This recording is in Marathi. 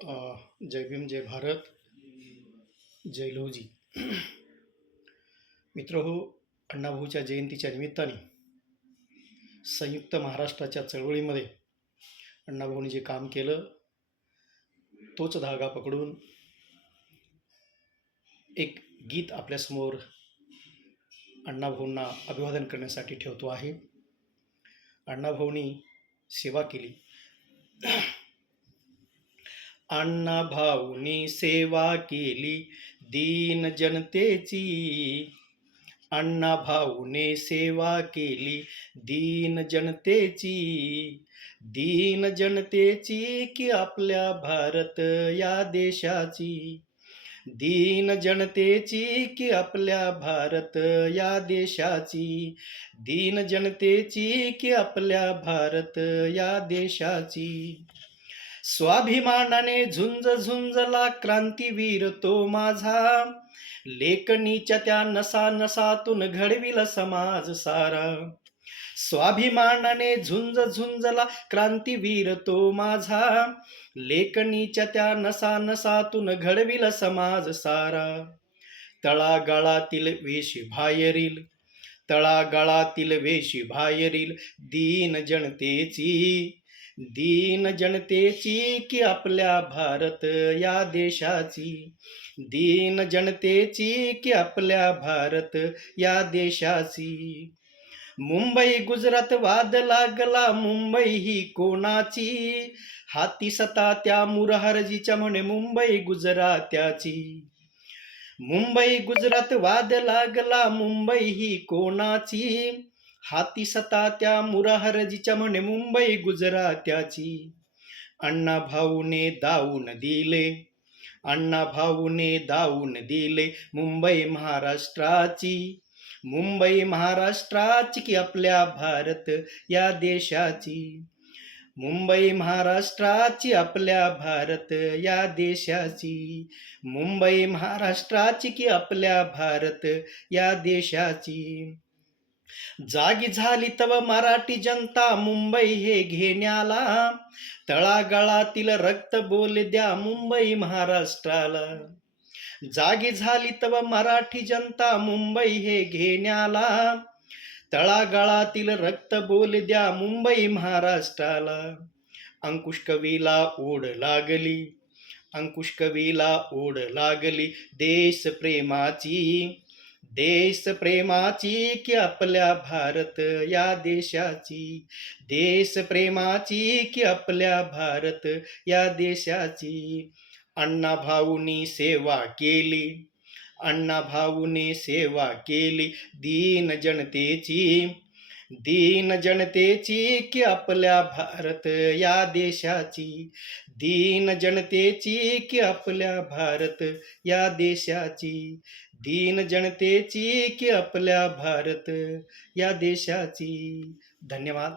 जय भीम, जय भारत, जय लहुजी. मित्रहो, अण्णाभाऊच्या जयंतीच्या निमित्ताने संयुक्त महाराष्ट्राच्या चळवळीमध्ये अण्णाभाऊंनी जे काम केलं तोच धागा पकडून एक गीत आपल्यासमोर अण्णाभाऊंना अभिवादन करण्यासाठी ठेवतो आहे. अण्णाभाऊंनी सेवा केली. अण्णाभाऊंनी सेवा केली दीन जनतेची. अण्णाभाऊने सेवा केली दीन जनतेची. दीन जनतेची की आपल्या भारत या देशाची. दीन जनतेची की आपल्या भारत या देशाची. दीन जनतेची की आपल्या भारत या देशाची. स्वाभिमानाने झुंज झुंजला क्रांतीवीर तो माझा. लेखणीच्या त्या नसा नसातून घडविला समाज सारा. स्वाभिमानाने झुंज झुंजला क्रांतीवीर तो माझा. लेखणीच्या त्या नसा नसातून घडविला समाज सारा. तळागाळातील वेशी बाहेरील, तळागाळातील वेशी बाहेरील दीन जनतेची. दीन जनतेची की आपल्या भारत या देशाची. दीन जनतेची की आपल्या भारत या देशाची. मुंबई गुजरात वाद लागला, मुंबई ही कोणाची. हाती सता त्या मुरारजीच्या म्हणे मुंबई गुजरात्याची. मुंबई गुजरात वाद लागला, मुंबई ही कोणाची. हाती सता त्या मुरारजीच्या म्हणे मुंबई गुजरात्याची. अण्णाभाऊने दावून दिले, अण्णाभाऊने दावून दिले मुंबई महाराष्ट्राची. मुंबई महाराष्ट्राची की आपल्या भारत या देशाची. मुंबई महाराष्ट्राची आपल्या भारत या देशाची. मुंबई महाराष्ट्राची की आपल्या भारत या देशाची. जागी झाली तव मराठी जनता मुंबई हे घेण्याला. तळागाळातील रक्त बोल द्या मुंबई महाराष्ट्राला. जागी झाली तव मराठी जनता मुंबई हे घेण्याला. तळागाळातील रक्त बोल द्या मुंबई महाराष्ट्राला. अंकुश कवीला ओढ लागली, अंकुश कवीला ओढ लागली देश प्रेमाची. देश प्रेमाची की आपल्या भारत या देशाची. देश प्रेमाची की आपल्या भारत या देशाची. अण्णाभाऊंनी सेवा केली, अण्णाभाऊने सेवा केली दीन जनतेची. दीन जनतेची की आपल्या भारत या देशाची. दीन जनतेची की आपल्या भारत या देशाची. दीन जनतेची की आपल्या भारत या देशाची. धन्यवाद.